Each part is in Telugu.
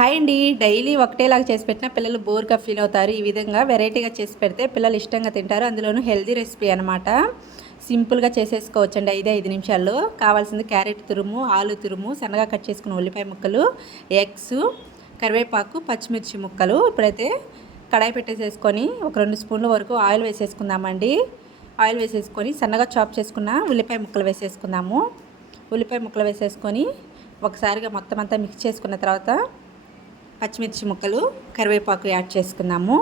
హాయ్ అండి. డైలీ ఒకటేలాగా చేసి పెట్టినా పిల్లలు బోర్‌గా ఫీల్ అవుతారు. ఈ విధంగా వెరైటీగా చేసి పెడితే పిల్లలు ఇష్టంగా తింటారు. అందులోనూ హెల్తీ రెసిపీ అనమాట. సింపుల్‌గా చేసేసుకోవచ్చండి 5 నిమిషాల్లో. కావాల్సింది క్యారెట్ తురుము, ఆలు తురుము, సన్నగా కట్ చేసుకున్న ఉల్లిపాయ ముక్కలు, ఎగ్స్, కరివేపాకు, పచ్చిమిర్చి ముక్కలు. ఇప్పుడైతే కడాయి పెట్టేసేసుకొని ఒక 2 స్పూన్ల వరకు ఆయిల్ వేసేసుకుందామండి. ఆయిల్ వేసేసుకొని సన్నగా చాప్ చేసుకున్న ఉల్లిపాయ ముక్కలు వేసేసుకుందాము. ఉల్లిపాయ ముక్కలు వేసేసుకొని ఒకసారిగా మొత్తం అంతా మిక్స్ చేసుకున్న తర్వాత పచ్చిమిర్చి ముక్కలు, కరివేపాకు యాడ్ చేసుకుందాము.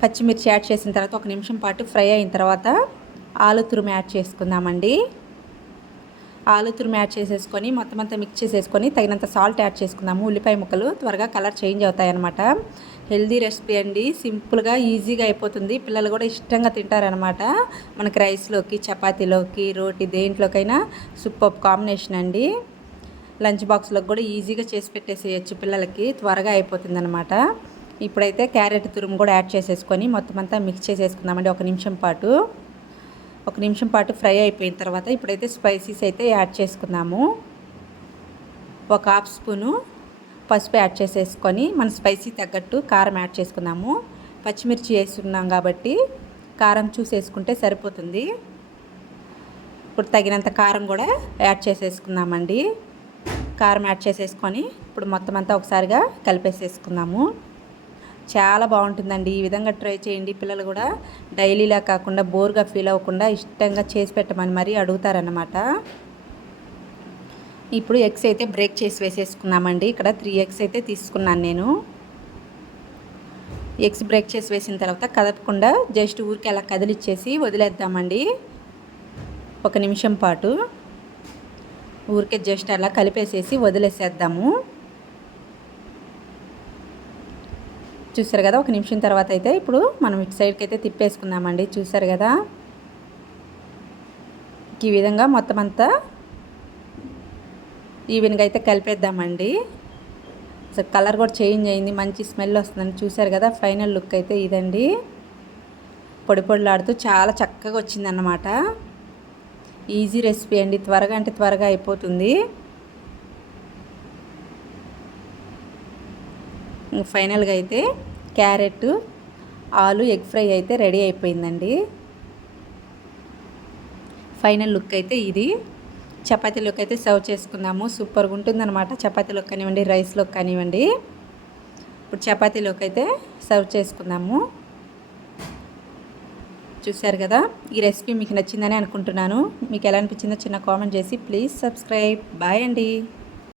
పచ్చిమిర్చి యాడ్ చేసిన తర్వాత 1 నిమిషం పాటు ఫ్రై అయిన తర్వాత ఆలు తురుము యాడ్ చేసుకుందామండి. ఆలు తురుము యాడ్ చేసేసుకొని మొత్తం అంతా మిక్స్ చేసేసుకొని తగినంత సాల్ట్ యాడ్ చేసుకుందాము. ఉల్లిపాయ ముక్కలు త్వరగా కలర్ చేంజ్ అవుతాయి అన్నమాట. హెల్దీ రెసిపీ అండి. సింపుల్గా ఈజీగా అయిపోతుంది. పిల్లలు కూడా ఇష్టంగా తింటారనమాట. మనకి రైస్లోకి, చపాతీలోకి, రోటీ దేంట్లోకైనా సూపర్ కాంబినేషన్ అండి. లంచ్ బాక్స్లోకి కూడా ఈజీగా చేసి పెట్టేసేయచ్చు పిల్లలకి. త్వరగా అయిపోతుందన్నమాట. ఇప్పుడైతే క్యారెట్ తురుము కూడా యాడ్ చేసేసుకొని మొత్తం అంతా మిక్స్ చేసేసుకుందామండి 1 నిమిషం పాటు. 1 నిమిషం పాటు ఫ్రై అయిపోయిన తర్వాత ఇప్పుడైతే స్పైసీస్ అయితే యాడ్ చేసుకుందాము. ఒక హాఫ్ స్పూను పసుపు యాడ్ చేసేసుకొని మన స్పైసీ తగ్గట్టు కారం యాడ్ చేసుకుందాము. పచ్చిమిర్చి వేస్తున్నాం కాబట్టి కారం చూసేసుకుంటే సరిపోతుంది. ఇప్పుడు తగినంత కారం కూడా యాడ్ చేసేసుకుందామండి. కారం యాడ్ చేసేసుకొని ఇప్పుడు మొత్తం అంతా ఒకసారిగా కలిపేసేసుకుందాము. చాలా బాగుంటుందండి. ఈ విధంగా ట్రై చేయండి. పిల్లలు కూడా డైలీలా కాకుండా బోర్గా ఫీల్ అవ్వకుండా ఇష్టంగా చేసి పెట్టమని మరీ అడుగుతారన్నమాట. ఇప్పుడు ఎగ్స్ అయితే బ్రేక్ చేసి వేసేసుకున్నామండి. ఇక్కడ 3 ఎగ్స్ అయితే తీసుకున్నాను నేను. ఎగ్స్ బ్రేక్ చేసి వేసిన తర్వాత కదపకుండా జస్ట్ ఊరికి అలా కదిలిచ్చేసి వదిలేద్దామండి 1 నిమిషం పాటు. ఊరికే జస్ట్ అలా కలిపేసేసి వదిలేసేద్దాము. చూసారు కదా 1 నిమిషం తర్వాత అయితే ఇప్పుడు మనం ఇటు సైడ్కి అయితే తిప్పేసుకుందామండి. చూసారు కదా ఈ విధంగా మొత్తం అంతా ఈవెన్గా అయితే కలిపేద్దామండి. అసలు కలర్ కూడా చేంజ్ అయింది. మంచి స్మెల్ వస్తుందండి. చూసారు కదా ఫైనల్ లుక్ అయితే ఇదండి. పొడి పొడిలాడుతూ చాలా చక్కగా వచ్చిందన్నమాట. ఈజీ రెసిపీ అండి. త్వరగా అంటే త్వరగా అయిపోతుంది. ఫైనల్గా అయితే క్యారెట్, ఆలు, ఎగ్ ఫ్రై అయితే రెడీ అయిపోయిందండి. ఫైనల్ లుక్ అయితే ఇది. చపాతీలోకి అయితే సర్వ్ చేసుకుందాము. సూపర్గా ఉంటుందన్నమాట. చపాతీలోకి కానివ్వండి, రైస్లోకి కానివ్వండి. ఇప్పుడు చపాతీలోకి అయితే సర్వ్ చేసుకుందాము. చూశారు కదా ఈ రెసిపీ మీకు నచ్చిందని అనుకుంటున్నాను. మీకు ఎలా అనిపించిందో చిన్న కామెంట్ చేసి ప్లీజ్ సబ్స్క్రైబ్. బాయ్ అండి.